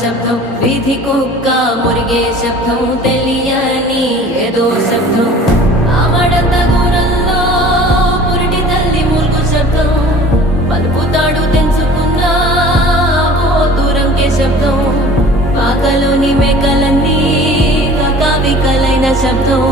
శబ్దం, వీధి కుక్క మురిగే శబ్దం, తెలియని ఏదో శబ్దం. ఆమడంత దూరంలో పురిటి తల్లి మూల్గు శబ్దం, పలుకుతాడు తెంచుకున్న ఓ దూరంకే శబ్దం. పాకలోని మేకలన్నీ కకావికలైన శబ్దం.